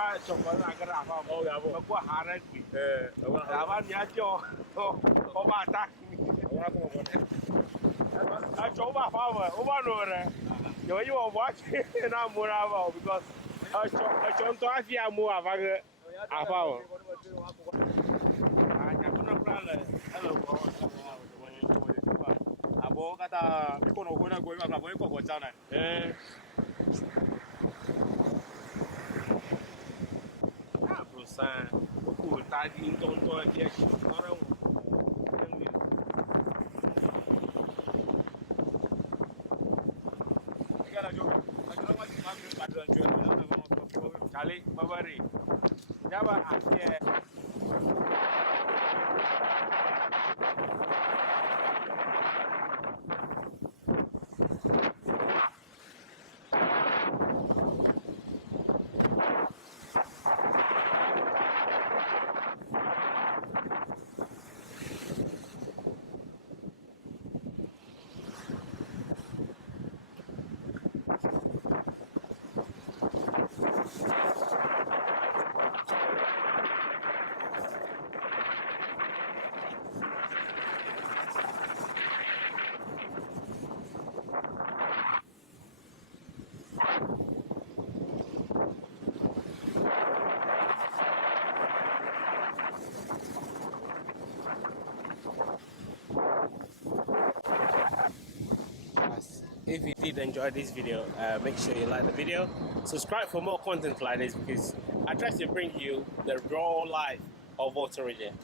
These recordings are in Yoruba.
apa coba nak gerak apa? Oh, ya apa? Aku haran ni. Apa? Apa ni aja? Kau batak. Aku mau buat. Coba apa? Apa nora? Yo yo watch na mura apa because contoh asia mu apa ke apa? Hanya pun pernah hello. Abo kata iko no gona go ma abo iko go chana. Perusahaan buku tadi contoh dia orang yang ni. Agora jogo. Agora vai ficar com padrão de jogo, né? Vamos Kali babari. Jaba asie. If you did enjoy this video, make sure you like the video, subscribe for more content like this because I try to bring you the raw life of Volta region.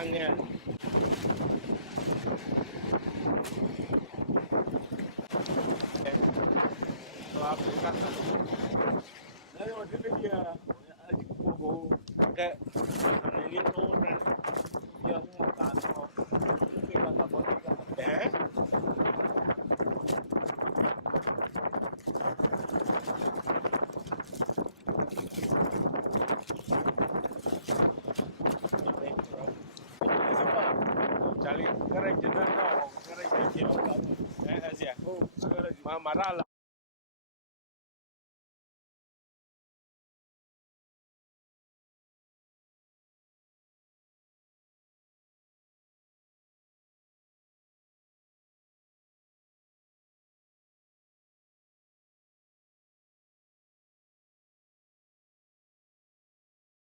Angin. Aplikasi. Dari waktu dia adik bogo. Pakai angin turun. Dia mau tahu. Kita tak boleh. Cali kerja jenang kau, kerja jauh. Asia. Marah lah.